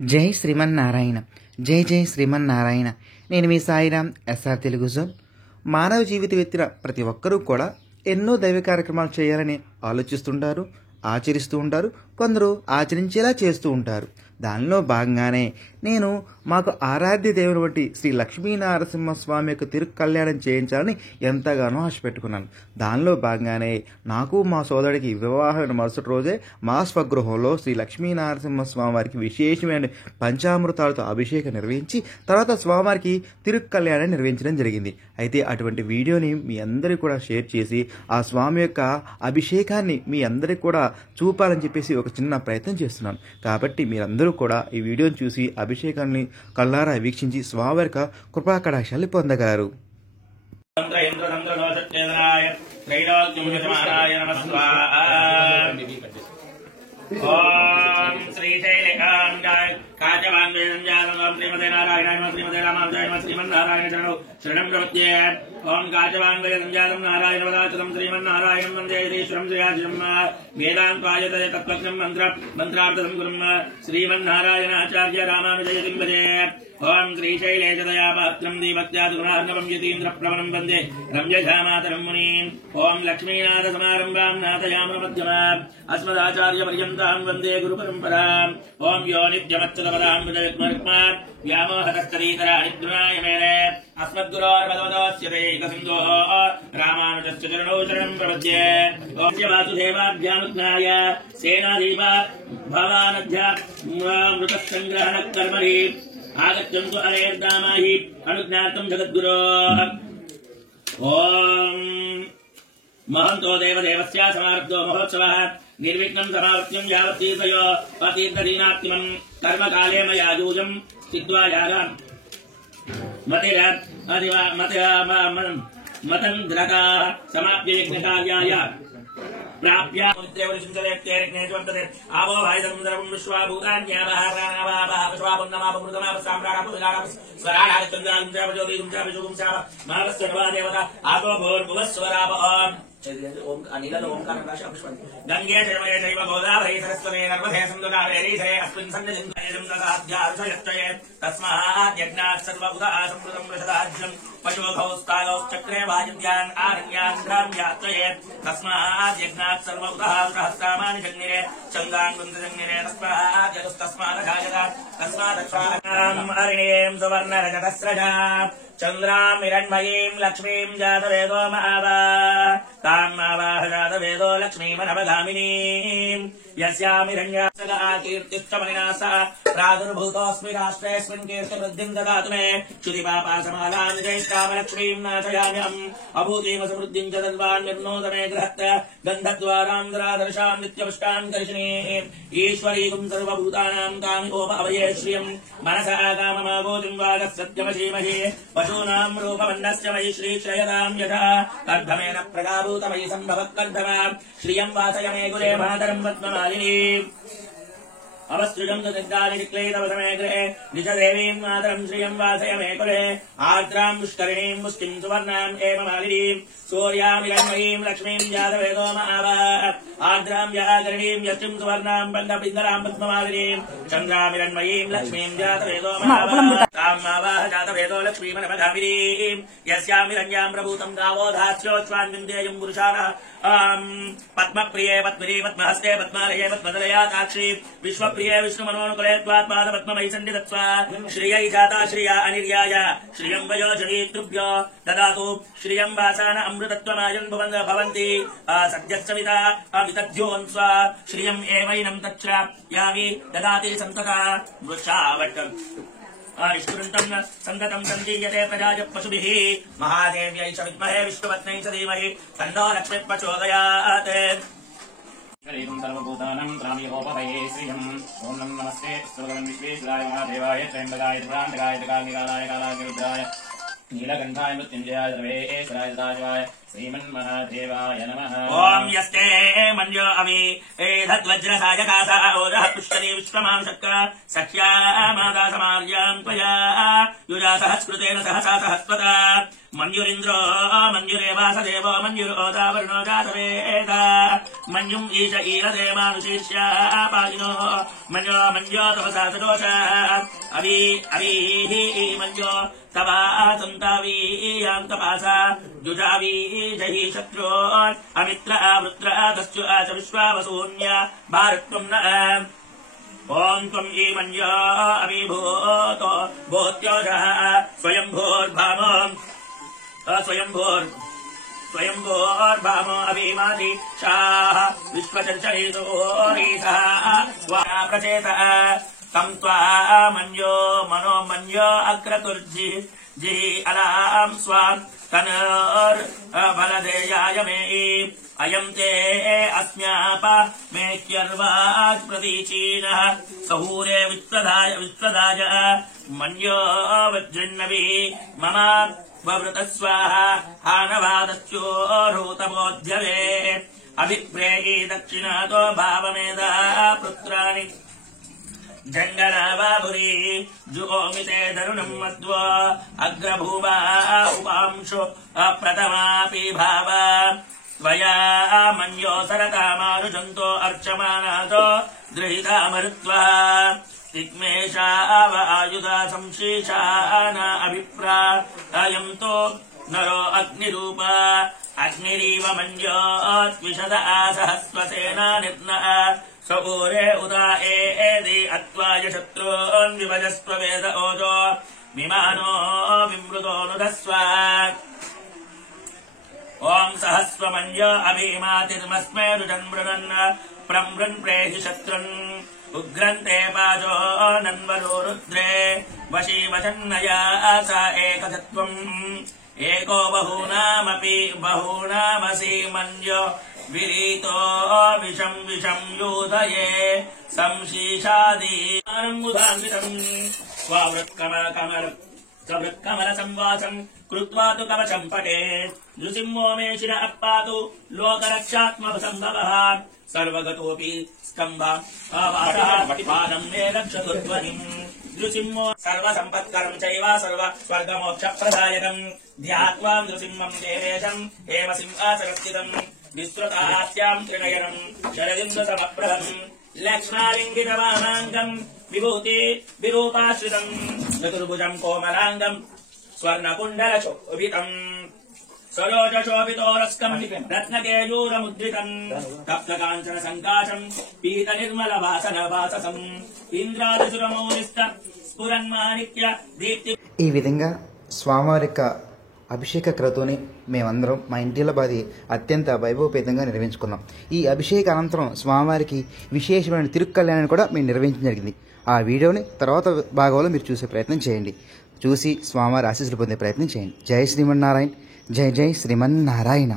జై శ్రీమన్నారాయణ. జై జై శ్రీమన్నారాయణ. నేను మీ సాయిరాం, ఎస్ఆర్ తెలుగు జోన్. మానవ జీవితం ఎత్తిన ప్రతి ఒక్కరూ కూడా ఎన్నో దైవ కార్యక్రమాలు చేయాలని ఆలోచిస్తుంటారు, ఆచరిస్తూ ఉంటారు. కొందరు ఆచరించేలా చేస్తూ ఉంటారు. దానిలో భాగంగానే నేను మాకు ఆరాధ్య దేవుని వంటి శ్రీ లక్ష్మీనరసింహస్వామి యొక్క తిరుకళ్యాణం చేయించాలని ఎంతగానో ఆశ పెట్టుకున్నాను. దానిలో భాగంగానే నాకు మా సోదరుడికి వివాహమైన మరుసటి రోజే మా స్వగృహంలో శ్రీ లక్ష్మీనరసింహస్వామి వారికి విశేషమైన పంచామృతాలతో అభిషేకం నిర్వహించి తర్వాత స్వామివారికి తిరుకళ్యాణం నిర్వహించడం జరిగింది. అయితే అటువంటి వీడియోని మీ అందరికీ కూడా షేర్ చేసి ఆ స్వామి యొక్క అభిషేకాన్ని మీ అందరికీ కూడా చూపాలని చెప్పేసి ఒక చిన్న ప్రయత్నం చేస్తున్నాను. కాబట్టి మీరందరూ కూడా ఈ వీడియోని చూసి అభిషేకాన్ని కళ్ళారా వీక్షించి స్వామివారి కృపా కటాక్షాన్ని పొందగలరు. ఓం శ్రీశైలకాండాయ కాచవాన్వేదం జాతం శ్రీమతే నారాయణ శ్రీమతే రామాయ శ్రీమన్నారాయణ శరణం ప్రపద్యే. ఓం కాచవాన్వేదం జాతం నారాయణ వదాచతం శ్రీమన్నారాయణం వందే శ్రీశ్వరం శ్రీయాజం వేదాంతాయతయ తత్వజ్ఞం మంత్రార్థం గురుం శ్రీమన్నారాయణాచార్య రామానుజయతిం భజే. ఓం శ్రీశైలేశదయా పాత్రం దీపత్యాదుగుణార్ణవం యతీంద్ర ప్రవణం వందే రంజామాతరం మునీం. ఓం లక్ష్మీనాథ సమారంభాం నాథయామ మధ్యమాం అస్మదాచార్య పర్యంతాం వందే గురు పరంపరాం. ఓం యో నిత్యమచ్యుతపదాం విజయత్మరుక్మాన్ వ్యామోహతస్తరీతరాణి జ్ఞాయ మేనే అస్మద్గురోర్భగవతోస్య దైకసింధోః రామానుజస్య చరణౌ శరణం ప్రపద్యే. ఓం వాసుదేవాభ్యానుజ్ఞాయ సేనాధీపా భవానధ్య మృతసంగ్రహణ కర్మణి ఆగచ్చంతు అనేర్దామాహి అనుజ్ఞాతం జగద్గురో. ఓం మహంతో దేవదేవస్య సమారబ్ధో మహోత్సవః నిర్విఘ్నం సమావర్త్యం యావత్తీర్ధయో అతీర్థదీనాత్మం కర్మకాలే మయా జూజం స్థిత్వా యాగాం మతంద్రకా సమాప్య యజ్ఞకార్యాయ ప్రాప్య ఆవో భాయిదం సర్వం గంగే జయమయ జైవ గోదావరి సరస్వతే నర్మదే సింధునావేరీ సరే అస్మిన్ సన్నిధిం దదాధ్యార్షయచ్చయే తస్మాత్ యజ్ఞాత్ సర్వభూత సంప్రదం వృషదాజ్యం పశోభౌస్తాగౌశ్చక్రే వాయుద్యాన్ ఆరణ్యాన్ గ్రామ్యాచ్చయే తస్మాత్ యజ్ఞాత్ సర్వభూత సహస్రామాని జగ్నిరే చందాన్ వృందజగ్నిరే తస్మాత్ యదుస్తస్మాదఘాయత తస్మాదక్షాం అరిణీం సువర్ణరజతస్రజా చంద్రాం హిరణ్మయీం లక్ష్మీం జాతవేదో మహావా తాం మావాహ జాతవేదో లక్ష్మీమనవగామినీం యస్యామిరణ్యాసకీర్తిష్టమనినాస ప్రాదుర్భూతోస్మి రాష్ట్రేస్మిన్ కీర్తివృద్ధిం దదాతు మే క్షుతిపాపాసమాలాన్ జైష్కామలక్ష్మీం నాశయామ్యహం అభూతిమ సమృద్ధిం చ తద్వాన్ నిర్నోద మే గృహత్త గంధద్వారాంధ్రాదర్శాం నిత్యపుష్టాం కర్షిణీం ఈశ్వరీకం సర్వభూతానాం కామికోపవయే శ్రియం మనసా కామమాగోతిం వాగస్సత్యమశీమహే పశూనాం రూపమన్నస్య మయి శ్రీశ్రయతాం యథా కర్ధమేన ప్రగాభూతమయి సంభవత్ కర్ధమా శ్రియం వాసయ మే గురే మాతరం పద్మమాలినీ అవసృజం దుర్గాని విక్లేతవసమే గృహే నిజదేవీం మాతరం శ్రియం వాసయ మే కురే ఆర్ద్రాం పుష్కరిణీం పుష్టిం సువర్ణాం ఏమ మాలినీం సూర్యామిరణ్మయీం లక్ష్మీం జాతవేదో మహావా ఆర్ద్రాం యాగరిణీం యష్టిం సువర్ణాం బంధపింగళాం పద్మమాలినీం చంద్రామిరణ్మయీం లక్ష్మీం జాతవేదో మహావా తాం మావాహ జాతవేదో లక్ష్మీమనవగామినీం యస్యామిరణ్యాం ప్రభూతం గావో ధాస్యోచ్వాన్ విందేయం పురుషానః పద్మప్రియే పద్మినీ పద్మహస్తే పద్మాలయే పద్మదలయా కాక్షి విశ్వప్రియే విష్ణుమనోనుకులే త్వాత్పాద పద్మమయి సన్నిధత్వ శ్రియై జాతా శ్రియా అనిర్యాయ శ్రియం వయో జనీతృభ్యో దదాతు శ్రియం వాసాన అమృతత్వమాయన్ భవంతి సద్యస్సవిత వితధ్యోన్ స్వ శ్రియం ఏవైనం తచ్చ యామి దదాతి సంతతా వృక్షావట్టం విష్ణువృంతం సంగతం సందీయతే ప్రజాయ పశుభిః మహాదేవ్యై చ విద్మహే విష్ణుపత్న్యై చ ధీమహి తన్నో లక్ష్మీ ప్రచోదయాత్. శరీరం సర్వభూతానాం త్రామియోపవయే శ్రియం. ఓం నమో నమస్తే స్తోత్రం విశ్వేశ్వరాయ మహాదేవాయ త్రయంబకాయ త్రాంతకాయ కాళికాలాయ కాలాగ్నిరుద్రాయ नीलकण्ठाय मृत्युञ्जयाय सर्वेश्वराय सदाशिवाय श्रीमन्महादेवाय नमः। ॐ यस्ते मन्यो अवि एधद्वज्रसायकास ओजः पुष्करी विश्वमां शक्र सख्या माता समार्यां त्वया युजा सहस्कृतेन सहसा सहस्वता मन्युरिन्द्रो मन्युरेवासदेवो मन्युरोदावरुणो जातवेद मन्युम् ईश ईरदे मानुशीर्ष्या पालिनो मन्यो मन्यो तपसा सदोष अवीः मन्यो तवा सन्तावीयान्तपासा जुजावीजहि शत्रो अमित्र वृत्र दस्यु च विश्वावसून्य भारत्वम् न ॐ त्वम् ईमन्यो अभिभूतो भूत्योषः स्वयम्भोर्भामो अभिमाति शाः विश्वचर्चयितोरीसः प्रचेतः तम् त्वा मन्यो मनो मन्यो अक्रतुर्जिः अलां स्वाम् तनोर्बलदेयाय मे अयम् ते अस्म्याप मेह्यर्वाक् प्रतीचीनः सहूरे विश्वदाय मन्यो वज्रिन्नवि मम ववृतस्वाहा हानवादस्योरूतबोध्यवे अभिप्रेयी दक्षिणातो भावमेधा पुत्राणि जङ्गनावाभुरी जुहोमिते धरुणम् मध्वो अग्रभूवा उपांशो प्रथमापि भाव त्वया मन्यो सरतामानुजन्तो अर्चमानातो गृहीतामरुत्वः दिग्मेषाव आयुधा संशीषान अभिप्रायन्तो नरो अग्निरूप अग्निरीव मन्यो त्विशद आसहस्वसेना निर्नः सऊरे उदा एदि अत्वाय शत्रून् विभजस्व वेद ओजो विमानो विमृतो नुधस्व ॐ सहस्वमन्यो अभिमातिर्मस्मे रुजन्मृणन् प्रमृन् प्रेहि शत्रुन् उग्रन्ते पाजो नन्वरो रुद्रे वशी वचन्नया स एकतत्त्वम् एको बहूनामसि मन्यो विरीतो विषम् यूधये संशीषादीमुदान्वितम् स्ववृत्कमलसंवासम् कृत्वा तु कवचम् पठेत् नृसिंहो मे शिर अप्पातु लोकरक्षात्मसम्भवः सर्वगतोऽपि स्तम्भम् मे रक्षतुध्वनिम् नृसिंहो सर्वसम्पत्करम् चैव सर्वस्वर्गमोक्षप्रदायकम् ध्यात्वा नृसिंहम् देवेशम् हेमसिंहासनस्थितम् विस्तृतास्याम् त्रिनयनम् शरदिन्द्रसमप्रभम् लक्ष्मालिङ्गितवामाङ्गम् विभूति विरूपाश्रितम् चतुर्भुजम् कोमलाङ्गम् स्वर्णकुण्डलशोभितम् सरोजशोभितोरस्कम् रत्नकेयूरमुद्रितम् तप्तकाञ्चन सङ्काशम् पीतनिर्मलवासनवाससम् इन्द्रादिसुरमौलिस्त स्फुरन्माणिक्य दीप्ति ఈ విధంగా స్వామివారి యొక్క అభిషేక క్రతువుని మేమందరం మా ఇంటిలో బాది అత్యంత వైభవపేతంగా నిర్వహించుకున్నాం. ఈ అభిషేక అనంతరం స్వామివారికి విశేషమైన తిరుక్కళ్యాణాన్ని కూడా మేము నిర్వహించడం జరిగింది. ఆ వీడియోని తర్వాత భాగంలో మీరు చూసే ప్రయత్నం చేయండి. చూసి స్వామివారి ఆశీస్సులు పొందే ప్రయత్నం చేయండి. జై శ్రీమన్నారాయణ. జై జై శ్రీమన్నారాయణ.